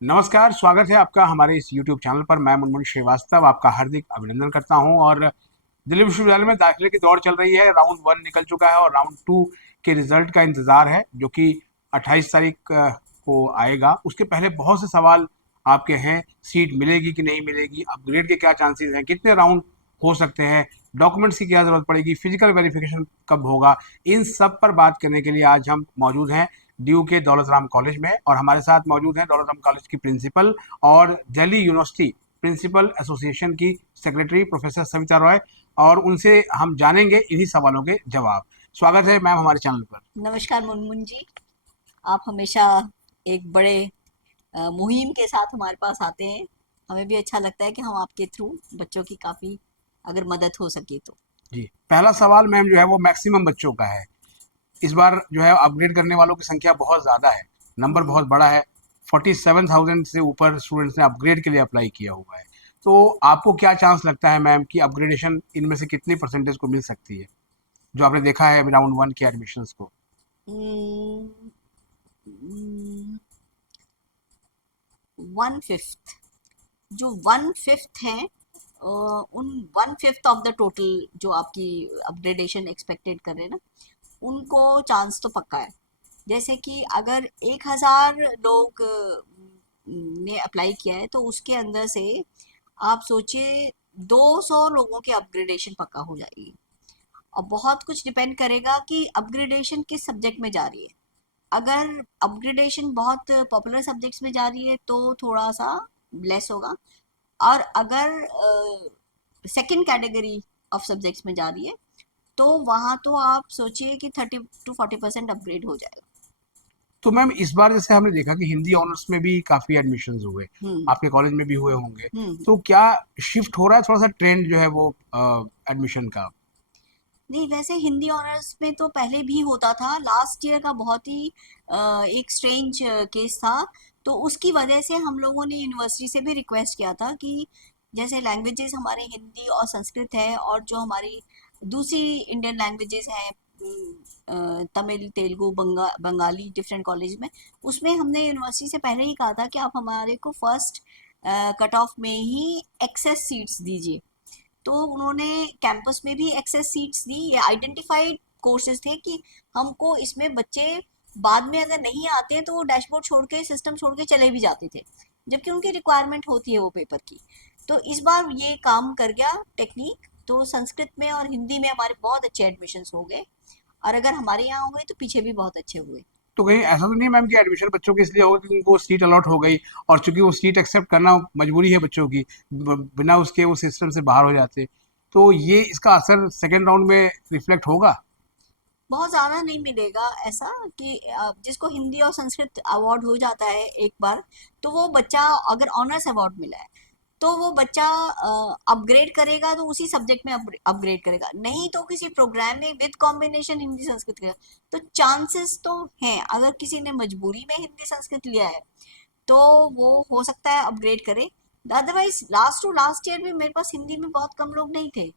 नमस्कार, स्वागत है आपका हमारे इस YouTube चैनल पर। मैं मुनमुन श्रीवास्तव आपका हार्दिक अभिनंदन करता हूं। और दिल्ली विश्वविद्यालय में दाखिले की दौड़ चल रही है। राउंड 1 निकल चुका है और राउंड 2 के रिजल्ट का इंतजार है, जो कि 28 तारीख को आएगा। उसके पहले बहुत से सवाल आपके हैं। सीट मिलेगी कि नहीं मिलेगी, अपग्रेड के क्या चांसेस हैं, कितने राउंड हो सकते हैं, डॉक्यूमेंट्स की क्या जरूरत पड़ेगी, फिजिकल वेरिफिकेशन कब होगा, इन सब पर बात करने के लिए आज हम मौजूद हैं ड्यू के दौलत राम कॉलेज में। और हमारे साथ मौजूद हैं दौलत राम कॉलेज की प्रिंसिपल और दिल्ली यूनिवर्सिटी प्रिंसिपल एसोसिएशन की सेक्रेटरी प्रोफेसर सविता रॉय। और उनसे हम जानेंगे इन्हीं सवालों के जवाब। स्वागत है मैम हमारे चैनल पर। नमस्कार मुनमुन जी। आप हमेशा एक बड़े मुहिम के साथ हमारे पास आते हैं। हमें भी अच्छा लगता है कि हम आपके थ्रू बच्चों की काफ़ी अगर मदद हो सके तो। जी, पहला सवाल मैम जो है वो मैक्सिमम बच्चों का है। इस बार जो है अपग्रेड करने वालों की संख्या बहुत ज़्यादा है, नंबर हम्म, बहुत बड़ा है। 47,000 से ऊपर स्टूडेंट्स ने अपग्रेड के लिए अप्लाई किया हुआ है। तो आपको क्या चांस लगता है मैम कि अपग्रेडेशन इनमें से कितनी परसेंटेज को मिल सकती है, जो आपने देखा है राउंड 1 के एडमिशन्स को? हम्म, 1/5 जो 1/5 हैं, उन 1/5 ऑफ द टोटल जो आपकी अपग्रेडेशन एक्सपेक्टेड कर रहे हैं ना, उनको चांस तो पक्का है। जैसे कि अगर 1,000 लोग ने अप्लाई किया है तो उसके अंदर से आप सोचिए 200 लोगों की अपग्रेडेशन पक्का हो जाएगी। और बहुत कुछ डिपेंड करेगा कि अपग्रेडेशन किस सब्जेक्ट में जा रही है। अगर अपग्रेडेशन बहुत पॉपुलर सब्जेक्ट्स में जा रही है तो थोड़ा सा लेस होगा। और अगर सेकंड कैटेगरी ऑफ सब्जेक्ट्स में जा रही है तो वहाँ तो आप सोचिए कि 30 to 40% अपग्रेड हो जाएगा। तो मैम इस बार जैसे हमने देखा कि हिंदी ऑनर्स में भी काफ़ी एडमिशन्स हुए, हम्म। आपके कॉलेज में भी हुए होंगे। हम्म। तो क्या शिफ्ट हो रहा है थोड़ा सा ट्रेंड जो है वो एडमिशन का? नहीं, वैसे हिंदी ऑनर्स में तो पहले भी होता था। लास्ट ईयर का बहुत ही एक स्ट्रेंज केस था। तो उसकी वजह से हम लोगों ने यूनिवर्सिटी से भी रिक्वेस्ट किया था कि जैसे लैंग्वेजेस हमारे हिंदी और संस्कृत है, और जो हमारी दूसरी इंडियन लैंग्वेजेस हैं, तमिल, तेलुगु, बंगाली, डिफरेंट कॉलेज में, उसमें हमने यूनिवर्सिटी से पहले ही कहा था कि आप हमारे को फर्स्ट कट ऑफ में ही एक्सेस सीट्स दीजिए। तो उन्होंने कैंपस में भी एक्सेस सीट्स दी। ये आइडेंटिफाइड कोर्सेज थे कि हमको इसमें बच्चे बाद में अगर नहीं आते हैं तो वो डैशबोर्ड छोड़ के, सिस्टम छोड़ के चले भी जाते थे, जबकि उनकी रिक्वायरमेंट होती है वो पेपर की। तो इस बार ये काम कर गया टेक्निक। तो संस्कृत में और हिंदी में हमारे बहुत अच्छे एडमिशन्स हो गए, और अगर हमारे यहाँ हो गए तो पीछे भी बहुत अच्छे हुए। तो कहीं ऐसा तो नहीं मैम कि एडमिशन बच्चों की इसलिए होगा कि उनको सीट अलॉट हो गई और चूंकि वो सीट एक्सेप्ट करना मजबूरी है बच्चों की, बिना उसके वो सिस्टम से बाहर हो जाते, तो ये इसका असर सेकेंड राउंड में रिफ्लेक्ट होगा? बहुत ज़्यादा नहीं मिलेगा ऐसा कि जिसको हिंदी और संस्कृत अवार्ड हो जाता है एक बार, तो वो बच्चा, अगर ऑनर्स अवार्ड मिला है तो वो बच्चा अपग्रेड करेगा तो उसी सब्जेक्ट में अपग्रेड करेगा, नहीं तो किसी प्रोग्राम में विद कॉम्बिनेशन हिंदी संस्कृत का। तो चांसेस तो हैं, अगर किसी ने मजबूरी में हिंदी संस्कृत लिया है तो वो हो सकता है अपग्रेड करे। Otherwise last to last year भी मेरे पास हिंदी में बहुत कम लोग नहीं थे,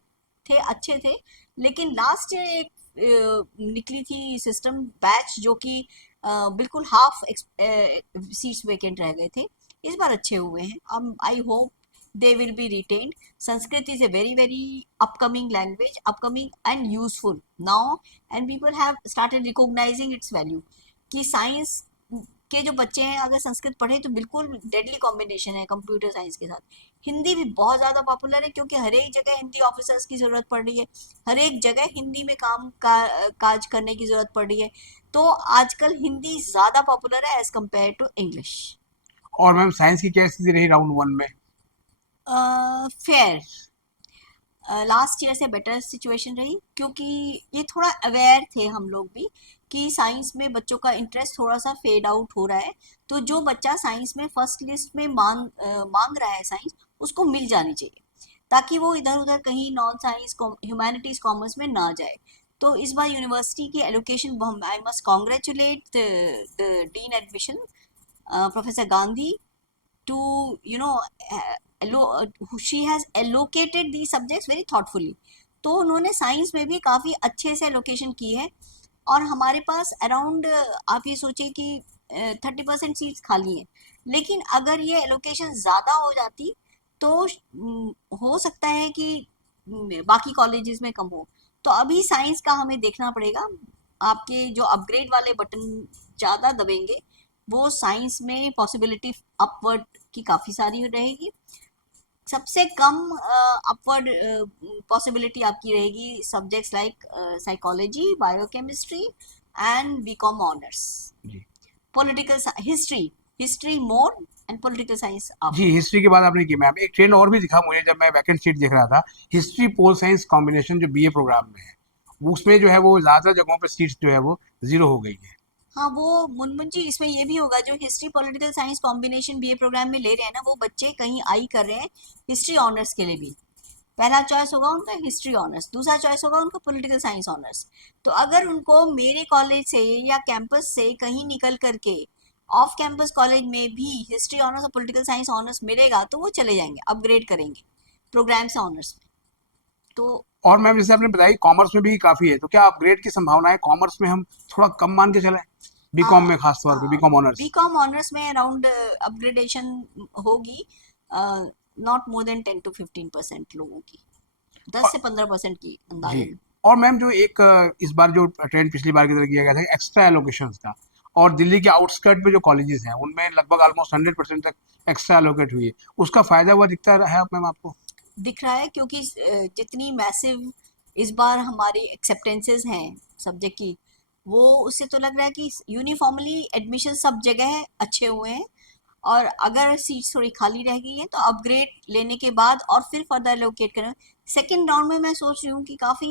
थे अच्छे थे। लेकिन लास्ट ईयर एक निकली थी सिस्टम बैच जो कि बिल्कुल हाफ सीट्स वेकेंट रह गए थे। इस बार अच्छे हुए हैं। अब I hope they will be retained. Sanskrit is a very very upcoming language, upcoming and useful now, and people have started recognizing its value कि साइंस के जो बच्चे हैं अगर संस्कृत पढ़े तो बिल्कुल डेडली कॉम्बिनेशन है कंप्यूटर साइंस के साथ। हिंदी भी बहुत ज़्यादा पॉपुलर है क्योंकि हर एक जगह हिंदी ऑफिसर्स की ज़रूरत पड़ रही है, हर एक जगह हिंदी में काज करने की ज़रूरत पड़ रही है। तो आजकल हिंदी ज़्यादा पॉपुलर है एज कम्पेयर टू इंग्लिश। और मैम साइंस की क्या स्थिति रही राउंड 1 में? फेयर, लास्ट ईयर से बेटर सिचुएशन रही, क्योंकि ये थोड़ा अवेयर थे हम लोग भी कि साइंस में बच्चों का इंटरेस्ट थोड़ा सा फेड आउट हो रहा है। तो जो बच्चा साइंस में फर्स्ट लिस्ट में मांग रहा है साइंस, उसको मिल जानी चाहिए, ताकि वो इधर उधर कहीं नॉन साइंस ह्यूमैनिटीज कॉमर्स में ना जाए। तो इस बार यूनिवर्सिटी की allocation, I must congratulate the dean admission, professor Gandhi, to she has allocated these subjects very thoughtfully। तो उन्होंने साइंस में भी काफ़ी अच्छे से एलोकेशन की है। और हमारे पास अराउंड, आप ये सोचिए कि 30% सीट्स खाली हैं, लेकिन अगर ये एलोकेशन ज़्यादा हो जाती तो हो सकता है कि बाकी कॉलेजेस में कम हो। तो अभी साइंस का हमें देखना पड़ेगा। आपके जो अपग्रेड वाले बटन ज़्यादा दबेंगे वो साइंस में पॉसिबिलिटी अपवर्ड की काफ़ी सारी रहेगी। सबसे कम अपवर्ड पॉसिबिलिटी आपकी रहेगी subjects like psychology, biochemistry and BCom honours. जी political history, history more and political science जी, आफ्टर। हिस्ट्री की बात आपने की मैम। एक ट्रेंड और भी दिखा मुझे जब मैं वैकेंट सीट देख रहा था, हिस्ट्री पोल साइंस कॉम्बिनेशन जो बीए प्रोग्राम में है, उसमें जो है वो ज़्यादा जगहों पे सीट्स जो है वो ज़ीरो हो गई है। हाँ, वो मुनमुन जी इसमें ये भी होगा, जो history political science combination BA programme में ले रहे हैं ना, वो बच्चे कहीं आई कर रहे हैं हिस्ट्री ऑनर्स के लिए भी। पहला चॉइस होगा उनका हिस्ट्री ऑनर्स, दूसरा चॉइस होगा उनका पॉलिटिकल साइंस ऑनर्स। तो अगर उनको मेरे कॉलेज से या कैंपस से कहीं निकल करके ऑफ कैंपस कॉलेज में भी हिस्ट्री ऑनर्स और पॉलिटिकल साइंस ऑनर्स मिलेगा तो वो चले जाएंगे, अपग्रेड करेंगे प्रोग्राम से ऑनर्स में। तो और मैम जैसे आपने बताई कॉमर्स में भी काफ़ी है, तो क्या अपग्रेड की संभावना है कॉमर्स में हम थोड़ा कम मान के चलें? बीकॉम में खास तौर पे बीकॉम ऑनर्स। बीकॉम ऑनर्स में अराउंड अपग्रेडेशन होगी, नॉट मोर देन 10 to 15% लोगों की, 10 से 15% की जी। अंदाजन। और मैम जो एक इस बार जो ट्रेंड पिछली बार की तरह किया गया था एक्स्ट्रा एलोकेशंस का, और दिल्ली के आउटस्कर्ट में जो कॉलेजेस हैं उनमें लगभग ऑलमोस्ट 100% तक एक्स्ट्रा एलोकेट हुई है, उसका फायदा हुआ दिखता है मैम आपको? दिख रहा है क्योंकि जितनी मैसिव इस बार हमारी एक्सेप्टेंसेस हैं सब्जेक्ट की, वो उससे तो लग रहा है कि यूनिफॉर्मली एडमिशन सब जगह अच्छे हुए हैं। और अगर सीट्स थोड़ी खाली रह गई हैं तो अपग्रेड लेने के बाद और फिर फर्दर एलोकेट करें। सेकेंड राउंड में मैं सोच रही हूँ कि काफ़ी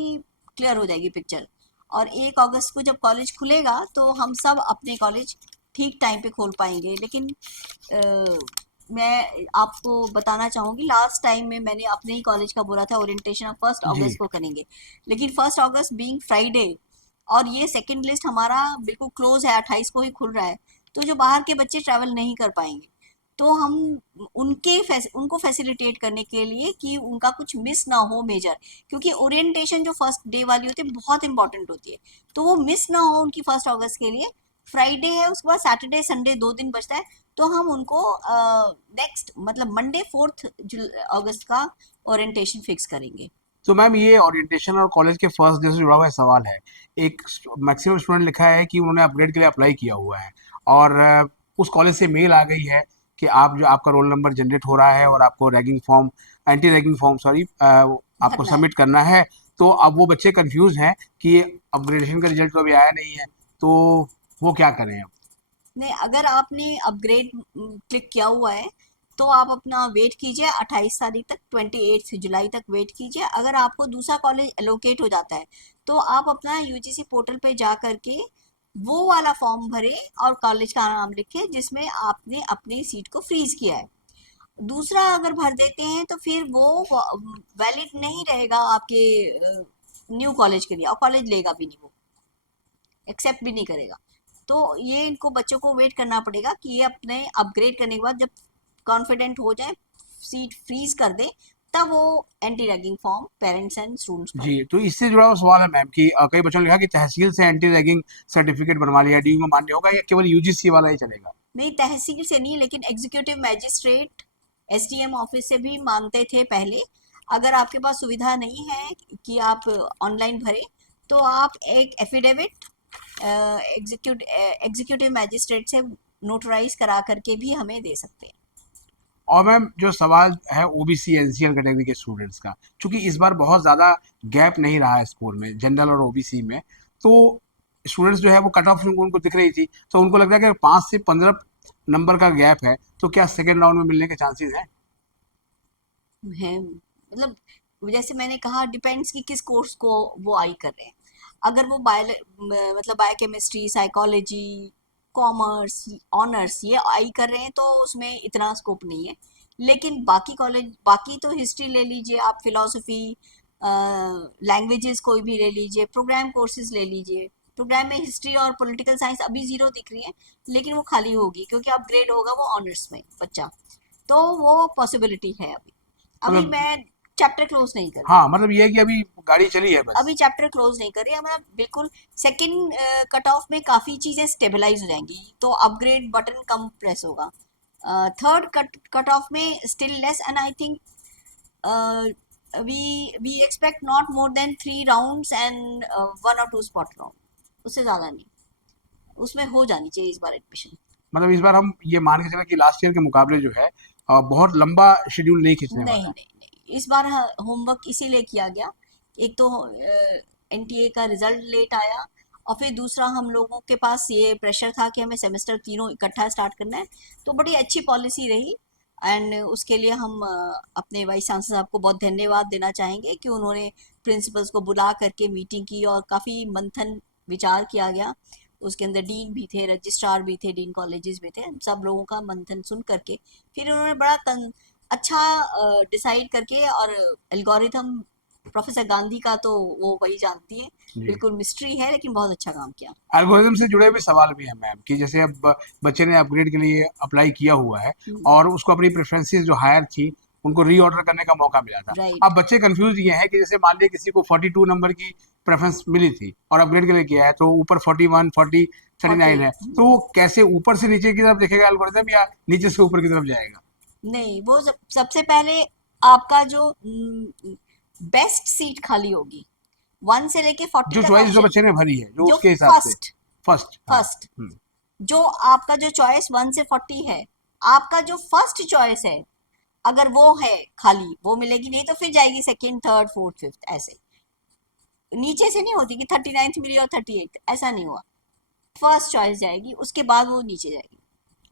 क्लियर हो जाएगी पिक्चर। और 1 अगस्त को जब कॉलेज खुलेगा तो हम सब अपने कॉलेज ठीक टाइम पे खोल पाएंगे। लेकिन मैं आपको बताना चाहूँगी, लास्ट टाइम में मैंने अपने ही कॉलेज का बोला था ओरिएंटेशन हम 1 अगस्त जी। को करेंगे, लेकिन 1 अगस्त बीइंग फ्राइडे और ये सेकेंड लिस्ट हमारा बिल्कुल क्लोज है, 28 को ही खुल रहा है, तो जो बाहर के बच्चे ट्रैवल नहीं कर पाएंगे, तो हम उनको फैसिलिटेट करने के लिए कि उनका कुछ मिस ना हो मेजर, क्योंकि ओरिएंटेशन जो फर्स्ट डे वाली होती है बहुत इंपॉर्टेंट होती है, तो वो मिस ना हो उनकी 1 अगस्त के लिए। फ्राइडे है, उसके बाद सैटरडे संडे 2 दिन बचता है, तो हम उनको नेक्स्ट मतलब मंडे 4 अगस्त का ओरिएंटेशन फिक्स करेंगे। तो मैम ये ओरिएंटेशन और कॉलेज के फर्स्ट डे से जुड़ा हुआ सवाल है। एक मैक्सिमम स्टूडेंट लिखा है कि उन्होंने अपग्रेड के लिए अप्लाई किया हुआ है, और उस कॉलेज से मेल आ गई है कि आप जो आपका रोल नंबर जनरेट हो रहा है और आपको ragging form, anti ragging form sorry, आपको भरना है। सबमिट करना है। तो अब वो बच्चे कंफ्यूज हैं कि अपग्रेडेशन का रिजल्ट तो अभी आया नहीं है, तो वो क्या करें अब? नहीं, अगर आपने अपग्रेड क्लिक किया हुआ है तो आप अपना वेट कीजिए 28 तारीख तक, 28 जुलाई तक वेट कीजिए। अगर आपको दूसरा कॉलेज एलोकेट हो जाता है तो आप अपना यूजीसी पोर्टल पे जा करके वो वाला फॉर्म भरें और कॉलेज का नाम लिखें जिसमें आपने अपनी सीट को फ्रीज किया है। दूसरा अगर भर देते हैं तो फिर वो वैलिड नहीं रहेगा आपके न्यू कॉलेज के लिए, और कॉलेज लेगा भी नहीं, वो एक्सेप्ट भी नहीं करेगा। तो ये इनको बच्चों को वेट करना पड़ेगा कि ये अपने अपग्रेड करने के बाद जब कॉन्फिडेंट हो जाए, सीट फ्रीज कर दे, तब वो anti ragging form parents and students भरें। जी, तो इससे जुड़ा हुआ सवाल है मैम कि कई बच्चों ने लिखा कि तहसील से एंटी रैगिंग सर्टिफिकेट बनवा लिया, डीयू में मान्य होगा या केवल यूजीसी वाला ही चलेगा? नहीं, तहसील से नहीं, लेकिन एग्जीक्यूटिव मैजिस्ट्रेट एसडीएम ऑफिस से भी मांगते थे पहले। अगर आपके पास सुविधा नहीं है कि आप ऑनलाइन भरें तो आप एक एफिडेविट एग्जीक्यूटिव मैजिस्ट्रेट से नोटराइज करा करके भी हमें दे सकते हैं। और मैम जो सवाल है ओबीसी एनसीएल कैटेगरी के स्टूडेंट्स का, चूंकि इस बार बहुत ज़्यादा गैप नहीं रहा है स्कोर में जनरल और ओबीसी में, तो स्टूडेंट्स जो है वो कट ऑफ उनको दिख रही थी, तो उनको लगता है कि 5 से 15 नंबर का गैप है, तो क्या सेकेंड राउंड में मिलने के चांसेस हैं? है मतलब, जैसे मैंने कहा डिपेंड्स कि किस कोर्स को वो आई कर रहे हैं। अगर वो मतलब बायोकेमिस्ट्री, साइकोलॉजी, कॉमर्स, ऑनर्स ये आई कर रहे हैं तो उसमें इतना स्कोप नहीं है। लेकिन बाकी कॉलेज, बाकी तो हिस्ट्री ले लीजिए आप, फिलोसफी, लैंग्वेजेस कोई भी ले लीजिए, प्रोग्राम कोर्सेज ले लीजिए। प्रोग्राम में हिस्ट्री और पॉलिटिकल साइंस अभी जीरो दिख रही है, लेकिन वो खाली होगी क्योंकि अपग्रेड होगा वो ऑनर्स में बच्चा, तो वो पॉसिबिलिटी है अभी। अभी मतलब मैं चैप्टर क्लोज नहीं कर रही, हाँ मतलब ये है कि अभी गाड़ी चली है बस। अभी चैप्टर क्लोज नहीं कर रही है, मतलब बिल्कुल सेकंड कट ऑफ में काफी चीजें स्टेबलाइज हो जाएंगी, तो अपग्रेड बटन कम प्रेस होगा। थर्ड कट ऑफ में still less, and I think we expect not more than 3 rounds and 1 or 2 spot round, उससे ज्यादा नहीं, उसमें हो जानी चाहिए इस बार एडमिशन। मतलब इस बार हम ये मान के चले कि लास्ट ईयर के मुकाबले जो है बहुत लंबा शेड्यूल नहीं खींचने नहीं वाला है। नहीं नहीं, इस बार होमवर्क इसीलिए किया गया, एक तो एनटीए का रिजल्ट लेट आया, और फिर दूसरा हम लोगों के पास ये प्रेशर था कि हमें सेमेस्टर तीनों इकट्ठा स्टार्ट करना है, तो बड़ी अच्छी पॉलिसी रही। एंड उसके लिए हम अपने वाइस चांसलर साहब को बहुत धन्यवाद देना चाहेंगे कि उन्होंने प्रिंसिपल्स को बुला करके मीटिंग की और काफ़ी मंथन विचार किया गया, उसके अंदर डीन भी थे, रजिस्ट्रार भी थे, डीन कॉलेजेस भी थे, सब लोगों का मंथन सुन करके फिर उन्होंने बड़ा अच्छा डिसाइड करके, और एल्गोरिथम प्रोफेसर गांधी का तो वो वही जानती है, जी। बिल्कुल मिस्ट्री है, लेकिन बहुत अच्छा काम किया। एल्गोरिथम से जुड़े हुए सवाल भी हैं मैम कि जैसे अब बच्चे ने अपग्रेड के लिए अप्लाई किया हुआ है और उसको अपनी प्रेफरेंसेस जो हायर थी उनको रीऑर्डर करने का मौका मिला था। राइट। अब बच्चे कंफ्यूज ये हैं कि जैसे मान लिया किसी को 42 नंबर की प्रेफरेंस मिली थी और अपग्रेड के लिए किया है तो ऊपर 41, 40, 39 है, 48। तो वो कैसे ऊपर से नीचे की तरफ देखेगा एल्गोरिथम या नीचे से ऊपर की तरफ जाएगा? नहीं, वो सबसे पहले आपका जो बेस्ट सीट खाली होगी 1 से लेके 40 जो तक चॉइस जो ऑप्शन, बच्चे ने भरी है जो जो उसके हिसाब से फर्स्ट फर्स्ट। हाँ। फर्स्ट जो आपका जो चॉइस 1 से 40 है, आपका जो फर्स्ट चॉइस है, अगर वो है खाली, वो मिलेगी, नहीं तो फिर जाएगी सेकंड, थर्ड, फोर्थ, फिफ्थ, ऐसे नीचे से नहीं होती कि 39th मिली और 38th, ऐसा नहीं हुआ, फर्स्ट चॉइस जाएगी, उसके बाद वो नीचे जाएगी।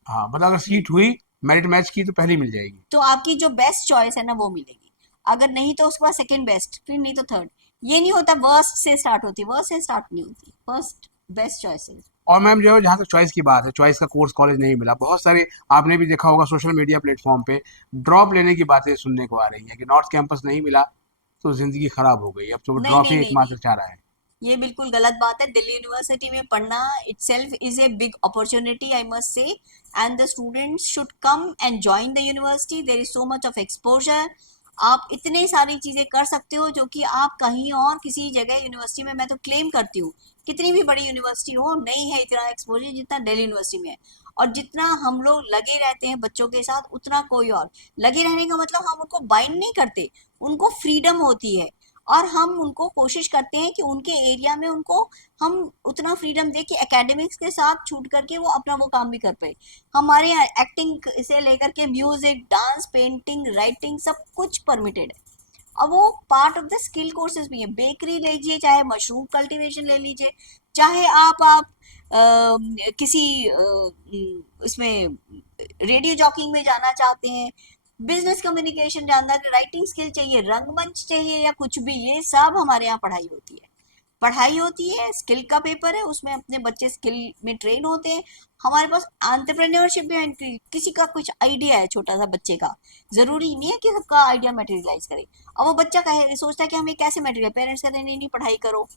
हाँ मतलब अगर सीट हुई मेरिट मैच की तो पहली मिल जाएगी। तो आपकी जो बेस्ट चॉइस है ना वो मिलेगी, अगर नहीं तो उसके बाद सेकंड बेस्ट, फिर नहीं तो थर्ड, ये नहीं होता वर्स्ट से स्टार्ट होती, वर्स्ट से स्टार्ट नहीं होती, फर्स्ट बेस्ट चॉइसेस। और मैम जो है जहाँ तक चॉइस की बात है, चॉइस का कोर्स कॉलेज नहीं मिला, बहुत सारे आपने भी देखा होगा सोशल मीडिया प्लेटफॉर्म पे ड्रॉप लेने की बातें सुनने को आ रही है कि नॉर्थ कैंपस नहीं मिला तो जिंदगी खराब हो गई, अब तो नहीं ड्रॉप नहीं ही नहीं नहीं, एकमात्र चारा है। ये बिल्कुल गलत बात है, दिल्ली यूनिवर्सिटी में पढ़ना itself is a big opportunity, I must say, and the students should come and join the university, there is so much of exposure, आप इतने सारी चीजें कर सकते हो जो कि आप कहीं और किसी जगह यूनिवर्सिटी में, मैं तो क्लेम करती हूँ कितनी भी बड़ी यूनिवर्सिटी हो नहीं है इतना एक्सपोजर जितना दिल्ली यूनिवर्सिटी में है, और जितना हम लोग लगे रहते हैं बच्चों के साथ उतना कोई और, लगे रहने का मतलब हम उनको बाइंड नहीं करते, उनको फ्रीडम होती है, और हम उनको कोशिश करते हैं कि उनके एरिया में उनको हम उतना फ्रीडम दे कि एकेडमिक्स के साथ छूट करके वो अपना वो काम भी कर पाए। हमारे यहाँ एक्टिंग से लेकर के म्यूजिक, डांस, पेंटिंग, राइटिंग, सब कुछ परमिटेड है, अब वो part of the skill courses भी है, बेकरी ले लीजिए, चाहे मशरूम कल्टीवेशन ले लीजिए, चाहे आप किसी इसमें रेडियो जॉकिंग में जाना चाहते हैं, बिजनेस कम्युनिकेशन जानना है, राइटिंग स्किल चाहिए, रंगमंच चाहिए, या कुछ भी, ये सब हमारे यहाँ पढ़ाई होती है, पढ़ाई होती है, स्किल का पेपर है, उसमें अपने बच्चे स्किल में ट्रेन होते हैं। हमारे पास एंटरप्रेन्योरशिप भी है, किसी का कुछ आइडिया है छोटा सा बच्चे का, जरूरी नहीं है कि सबका आइडिया मटेरियलाइज करे, अब वो बच्चा कहे सोचता है कि हमें कैसे मटेरियल, पेरेंट्स कहते हैं नहीं नहीं पढ़ाई करो,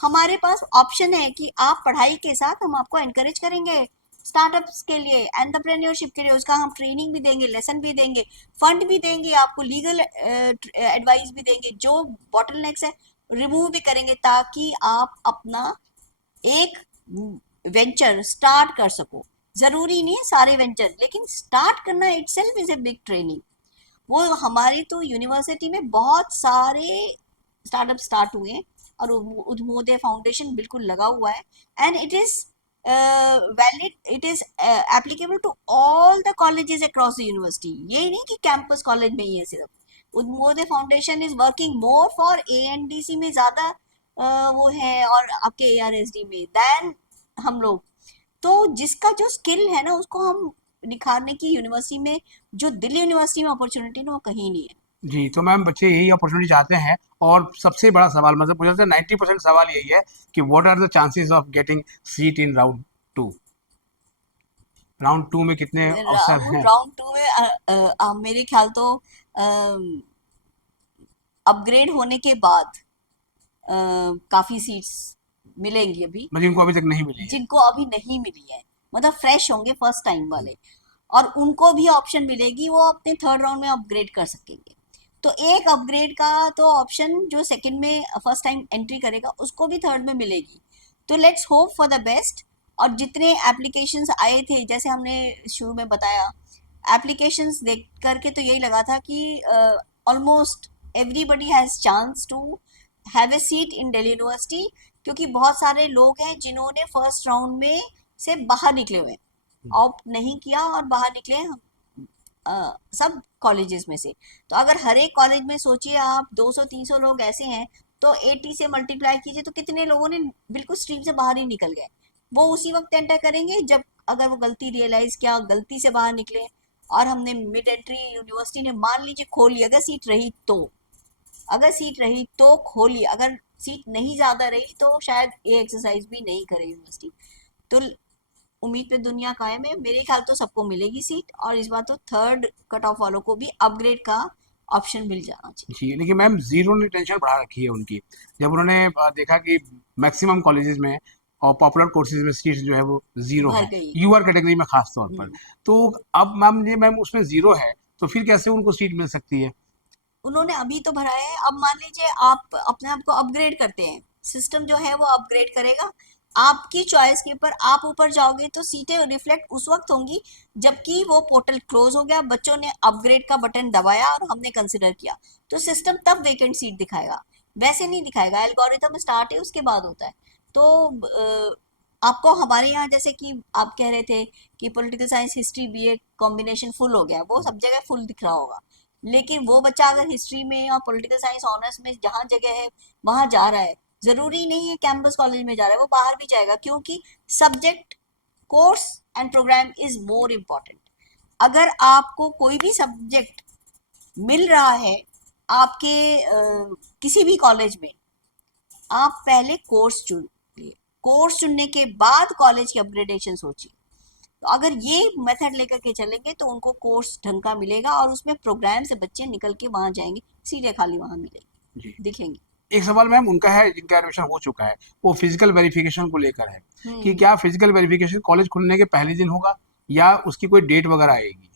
हमारे पास ऑप्शन है कि आप पढ़ाई के साथ हम आपको एनकरेज करेंगे स्टार्टअप्स के लिए, एंटरप्रेन्योरशिप के लिए, उसका हम ट्रेनिंग भी देंगे, लेसन भी देंगे, फंड भी देंगे, आपको लीगल एडवाइस भी देंगे, जो बॉटलनेक्स है रिमूव भी करेंगे, ताकि आप अपना एक वेंचर स्टार्ट कर सको, जरूरी नहीं है सारे वेंचर, लेकिन स्टार्ट करना itself is a big training. वो हमारी तो यूनिवर्सिटी में बहुत सारे स्टार्टअप स्टार्ट हुए हैं, और उद्यमोदय फाउंडेशन बिल्कुल लगा हुआ है, and it is valid, it is applicable to all the colleges across the university, ये नहीं कि कैंपस कॉलेज में ही है सिर्फ, Udyamoday foundation is working more for ANDC में ज्यादा वो है, और आपके एआरएसडी में देन हम लोग, तो जिसका जो स्किल है ना उसको हम निखारने की यूनिवर्सिटी में, जो दिल्ली यूनिवर्सिटी में अपॉर्चुनिटी ना वो कहीं नहीं है। जी तो मैम बच्चे यही अपॉर्चुनिटी चाहते हैं और सबसे बड़ा सवाल मतलब मुझे लगता है 90% सवाल यही है कि what are the chances of getting seat in round 2। Round 2 में कितने अवसर हैं? राउंड 2 में मेरे ख्याल तो अपग्रेड होने के बाद काफी सीट्स मिलेंगी अभी, मतलब जिनको अभी तक नहीं मिली है। जिनको अभी नहीं मिली है, मतलब फ्रेश होंगे फर्स्ट टाइम वाले, और उनको भी ऑप्शन मिलेगी, वो अपने थर्ड राउंड में अपग्रेड कर सकेंगे, तो एक अपग्रेड का तो ऑप्शन जो सेकंड में फर्स्ट टाइम एंट्री करेगा उसको भी थर्ड में मिलेगी। तो let's hope for the best. और जितने एप्लीकेशंस आए थे, जैसे हमने शुरू में बताया, एप्लीकेशंस देख करके तो यही लगा था कि almost everybody has chance to have a seat in Delhi University, क्योंकि बहुत सारे लोग हैं जिन्होंने फर्स्ट राउंड में से बाहर निकले हुए हैं, ऑप्ट नहीं किया और बाहर निकले हैं सब कॉलेजेस में से। तो अगर हर एक कॉलेज में सोचिए आप 200-300 लोग ऐसे हैं, तो 80 से मल्टीप्लाई कीजिए तो कितने लोगों ने बिल्कुल स्ट्रीम से बाहर ही निकल गए। वो उसी वक्त एंटर करेंगे जब अगर वो गलती रियलाइज किया, गलती से बाहर निकले और हमने मिड एंट्री यूनिवर्सिटी ने मान लीजिए खोली, अगर सीट रही तो, अगर सीट रही तो खोली, अगर सीट नहीं ज्यादा रही तो शायद ये एक्सरसाइज भी नहीं करे यूनिवर्सिटी। तो उम्मीद पे दुनिया कायम है, मेरे ख्याल तो सबको मिलेगी सीट, और इस बार तो थर्ड कट ऑफ वालों को भी अपग्रेड का ऑप्शन मिल जाना चाहिए। जी, लेकिन मैम जीरो ने टेंशन बढ़ा रखी है उनकी। जब उन्होंने देखा कि मैक्सिमम कॉलेजेस में और पॉपुलर कोर्सेज में सीट्स जो है वो जीरो भर है, गई। यूआर कैटेगरी में खास तौर पर। हम्म, तो अब मैम उसमें जीरो है, तो फिर कैसे उनको सीट मिल सकती है? उन्होंने अभी तो भरा है, अब मान लीजिए आप अपने आप को अपग्रेड करते हैं, सिस्टम जो है वो अपग्रेड करेगा आपकी चॉइस के ऊपर। आप ऊपर जाओगे तो सीटें रिफ्लेक्ट उस वक्त होंगी जबकि वो पोर्टल क्लोज हो गया, बच्चों ने अपग्रेड का बटन दबाया और हमने कंसिडर किया, तो सिस्टम तब वेकेंट सीट दिखाएगा, वैसे नहीं दिखाएगा। एल्गोरिथम स्टार्ट है उसके बाद होता है। तो आपको हमारे यहाँ जैसे कि आप कह रहे थे कि political science history BA combination full हो गया, वो सब जगह फुल दिख रहा होगा, लेकिन वो बच्चा अगर हिस्ट्री में और पॉलिटिकल साइंस ऑनर्स में जहाँ जगह है वहां जा रहा है, जरूरी नहीं है कैंपस कॉलेज में जा रहा है, वो बाहर भी जाएगा, क्योंकि subject, course and programme is more important. अगर आपको कोई भी सब्जेक्ट मिल रहा है आपके किसी भी कॉलेज में, आप पहले कोर्स चुनिए, कोर्स चुनने के बाद कॉलेज की अपग्रेडेशन सोचिए। तो अगर ये मेथड लेकर के चलेंगे तो उनको कोर्स ढंग का मिलेगा और उसमें प्रोग्राम से बच्चे निकल के वहां जाएंगे, सीटें खाली वहां मिलेंगी, जी, दिखेंगी। एक सवाल मैम उनका है जिनका एडमिशन हो चुका है, वो फिजिकल वेरिफिकेशन को लेकर है कि हम्म। क्या फिजिकल वेरिफिकेशन कॉलेज खुलने के पहले दिन होगा या उसकी कोई डेट वगैरह आएगी?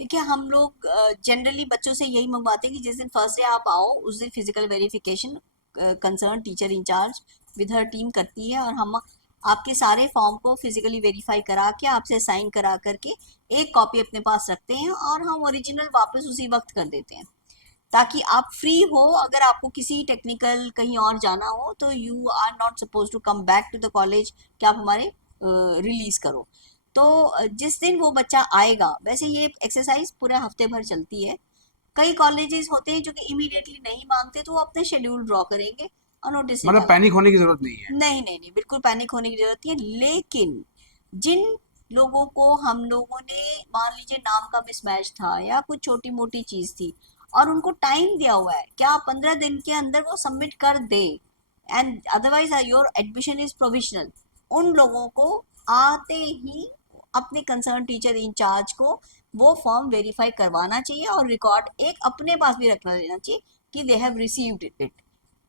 देखिए, हम लोग जनरली बच्चों से यही मंगवाते हैं कि जिस दिन फर्स्ट डे आप आओ उस दिन physical verification concern teacher in charge with her team करती है, और हम आपके सारे फॉर्म को फिजिकली वेरीफाई करा के आपसे साइन करा करके एक कॉपी अपने पास रखते हैं और हम ओरिजिनल वापस उसी वक्त कर देते हैं, ताकि आप फ्री हो। अगर आपको किसी टेक्निकल कहीं और जाना हो तो you are not suppose to come back to the college कि आप हमारे रिलीज करो। तो जिस दिन वो बच्चा आएगा, वैसे ये एक्सरसाइज पूरे हफ्ते भर चलती है। कई कॉलेजेस होते हैं जो कि इमीडिएटली नहीं मांगते, तो वो अपने शेड्यूल ड्रॉ करेंगे और नोटिस मतलब निकालेंगे। पैनिक होने की जरूरत नहीं है। नहीं नहीं नहीं, बिल्कुल पैनिक होने की जरूरत नहीं है, लेकिन जिन लोगों को हम लोगों ने, मान लीजिए नाम का मिसमैच था या कुछ छोटी मोटी चीज थी और उनको टाइम दिया हुआ है, क्या 15 दिन के अंदर वो सबमिट कर दे, and otherwise your admission is provisional, उन लोगों को आते ही अपने कंसर्न टीचर इंचार्ज को वो फॉर्म वेरीफाई करवाना चाहिए और रिकॉर्ड एक अपने पास भी रखना लेना चाहिए कि दे हैव रिसीव्ड इट।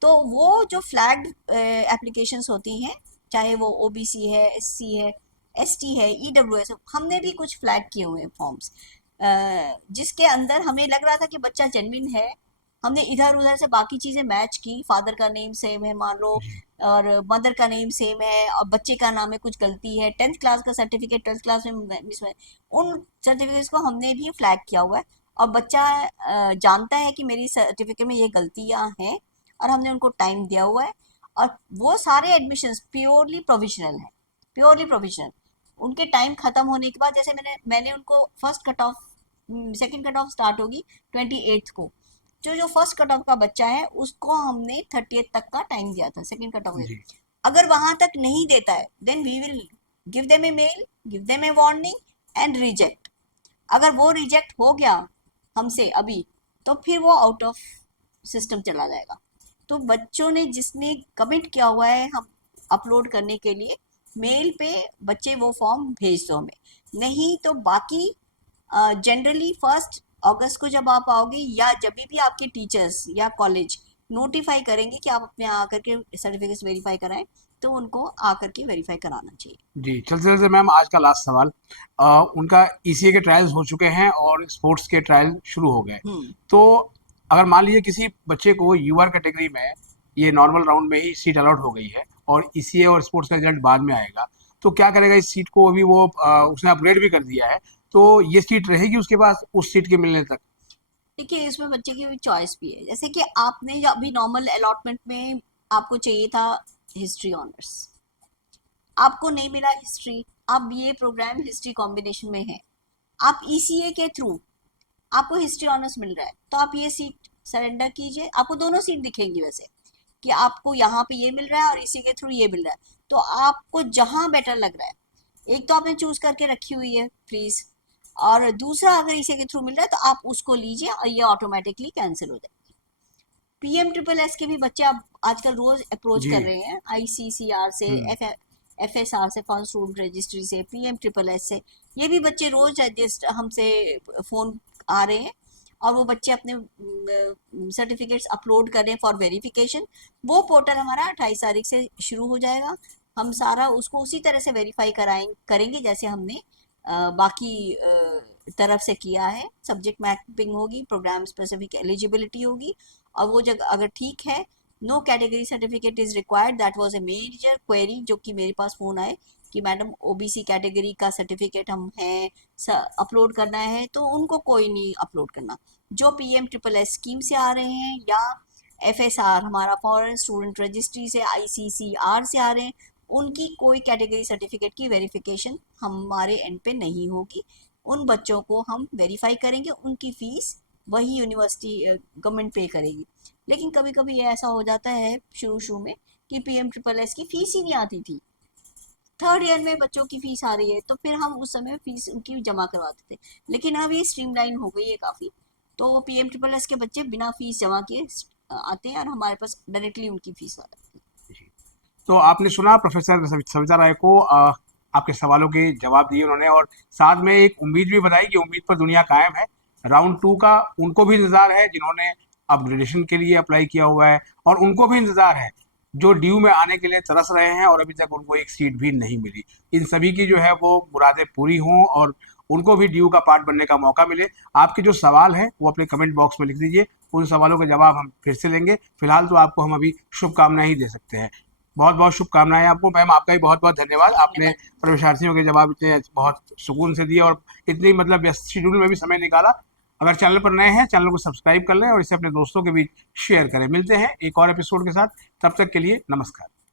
तो वो जो फ्लैग्ड एप्लीकेशंस होती हैं, चाहे वो ओबीसी है, एससी है, एसटी है, ईडब्ल्यूएस, हमने भी कुछ फ्लैग किए हुए हैं फॉर्म्स जिसके अंदर हमें लग रहा था कि बच्चा जेन्युइन है। हमने इधर उधर से बाकी चीजें मैच की, फादर का नेम सेम है मान लो, जी, और मदर का नेम सेम है, और बच्चे का नाम में कुछ गलती है, 10th क्लास का सर्टिफिकेट 12th क्लास में मिस, उन सर्टिफिकेट्स को हमने भी फ्लैग किया हुआ है। और बच्चा जानता है कि मेरी सर्टिफिकेट में ये गलतियां हैं और हमने उनको टाइम दिया हुआ है। और वो सारे एडमिशन्स प्योरली प्रोविजनल है, प्योरली प्रोविजनल। उनके टाइम खत्म होने के बाद, जैसे मैंने मैंने उनको first cut off, second cut off start होगी 28th को, जो जो फर्स्ट कट ऑफ का बच्चा है उसको हमने 30th तक का टाइम दिया था, सेकेंड कट ऑफ। जी, अगर वहां तक नहीं देता है then we will give them a mail, give them a warning and reject. अगर वो रिजेक्ट हो गया हमसे अभी, तो फिर वो आउट ऑफ सिस्टम चला जाएगा। तो बच्चों ने जिसने कमिट किया हुआ है हम अपलोड करने के लिए, मेल पे बच्चे वो फॉर्म भेज दो हमें, नहीं तो बाकी जनरली 1 अगस्त को जब आप आओगे या जब भी आपके टीचर्स या कॉलेज नोटिफाई करेंगे कि आप अपने आकर के सर्टिफिकेट्स वेरीफाई कराएं, तो उनको आकर के वेरीफाई कराना चाहिए। जी, चलते चलते मैम आज का लास्ट सवाल। उनका ईसीए के ट्रायल्स हो चुके हैं और स्पोर्ट्स के ट्रायल शुरू हो गए, हम्म। तो अगर मान लीजिए किसी बच्चे को यूआर कैटेगरी में ये नॉर्मल राउंड में ही सीट अलॉट हो गई है और ईसीए और स्पोर्ट्स का रिजल्ट बाद में आएगा, तो क्या करेगा इस सीट को? अभी वो उसने अपग्रेड भी कर दिया है, तो ये सीट रहेगी उसके पास उस सीट के मिलने तक? देखिए, इसमें बच्चे की चॉइस भी है। जैसे कि आपने जो अभी नॉर्मल अलॉटमेंट में आपको चाहिए था हिस्ट्री ऑनर्स, आपको नहीं मिला हिस्ट्री, अब ये प्रोग्राम हिस्ट्री कॉम्बिनेशन में है, आप ईसीए के थ्रू आपको हिस्ट्री ऑनर्स मिल रहा है, तो आप ये सीट सरेंडर कीजिए। आपको दोनों सीट दिखेंगी वैसे, कि आपको यहाँ पे ये मिल रहा है और इसी के थ्रू ये मिल रहा है, तो आपको जहां बेटर लग रहा है, एक तो आपने चूज करके रखी हुई है फीस, और दूसरा अगर इसी के थ्रू मिल रहा है तो आप उसको लीजिए और ये ऑटोमेटिकली कैंसिल हो जाएगी। पीएम ट्रिपल एस के भी बच्चे अब आजकल रोज अप्रोच जी। कर रहे हैं, आईसीसीआर से, हम्म। एफएसआर से, फॉरेन स्टूडेंट रजिस्ट्री से, पीएम ट्रिपल एस से, ये भी बच्चे रोज रजिस्टर हमसे फोन आ रहे हैं, और वो बच्चे अपने सर्टिफिकेट्स अपलोड कर रहे हैं फॉर वेरिफिकेशन। वो पोर्टल हमारा 28 तारीख से शुरू हो जाएगा। हम सारा उसको उसी तरह से वेरीफाई करेंगे जैसे हमने बाकी तरफ से किया है। सब्जेक्ट मैपिंग होगी, प्रोग्राम स्पेसिफिक एलिजिबिलिटी होगी, और वो जगह अगर ठीक है, no category certificate is required, that was a major query जो कि मेरे पास फोन आए कि मैडम ओबीसी कैटेगरी का सर्टिफिकेट हम हैं अपलोड करना है, तो उनको कोई नहीं अपलोड करना। जो पीएम ट्रिपल एस स्कीम से आ रहे हैं या एफएसआर हमारा फॉरेन स्टूडेंट रजिस्ट्री से, आईसीसीआर से आ रहे हैं, उनकी कोई कैटेगरी सर्टिफिकेट की वेरिफिकेशन हमारे एंड पे नहीं होगी। उन बच्चों को हम वेरीफाई करेंगे, उनकी फीस वही यूनिवर्सिटी गवर्नमेंट पे करेगी। लेकिन कभी कभी ये ऐसा हो जाता है शुरू शुरू में कि पीएम ट्रिपल एस की फीस ही नहीं आती थी, थर्ड ईयर में बच्चों की फीस आ रही है, तो फिर हम उस समय फीस उनकी जमा करवाते थे। लेकिन अब ये स्ट्रीमलाइन हो गई है काफ़ी, तो पीएम ट्रिपल एस के बच्चे बिना फीस जमा किए आते हैं और हमारे पास डायरेक्टली उनकी फीस आ जाती है। जी। तो आपने सुना प्रोफेसर सविता राय को, आपके सवालों के जवाब दिए उन्होंने, और साथ में एक उम्मीद भी बताई कि उम्मीद पर दुनिया कायम है। राउंड 2 का उनको भी इंतजार है जिन्होंने अपग्रेडेशन के लिए अप्लाई किया हुआ है, और उनको भी इंतजार है जो ड्यू में आने के लिए तरस रहे हैं और अभी तक उनको एक सीट भी नहीं मिली। इन सभी की जो है वो मुरादें पूरी हों और उनको भी ड्यू का पार्ट बनने का मौका मिले। आपके जो सवाल हैं वो अपने कमेंट बॉक्स में लिख दीजिए, उन सवालों के जवाब हम फिर से लेंगे। फिलहाल तो आपको हम अभी शुभकामनाएं ही दे सकते हैं। बहुत बहुत शुभकामनाएं आपको मैम, आपका भी बहुत बहुत धन्यवाद। आपने धन्यवाद। प्रवेशार्थियों के जवाब इतने बहुत सुकून से दिए और इतनी मतलब व्यस्त शेड्यूल में भी समय निकाला। अगर चैनल पर नए हैं, चैनल को सब्सक्राइब कर लें और इसे अपने दोस्तों के बीच शेयर करें। मिलते हैं एक और एपिसोड के साथ, तब तक के लिए नमस्कार।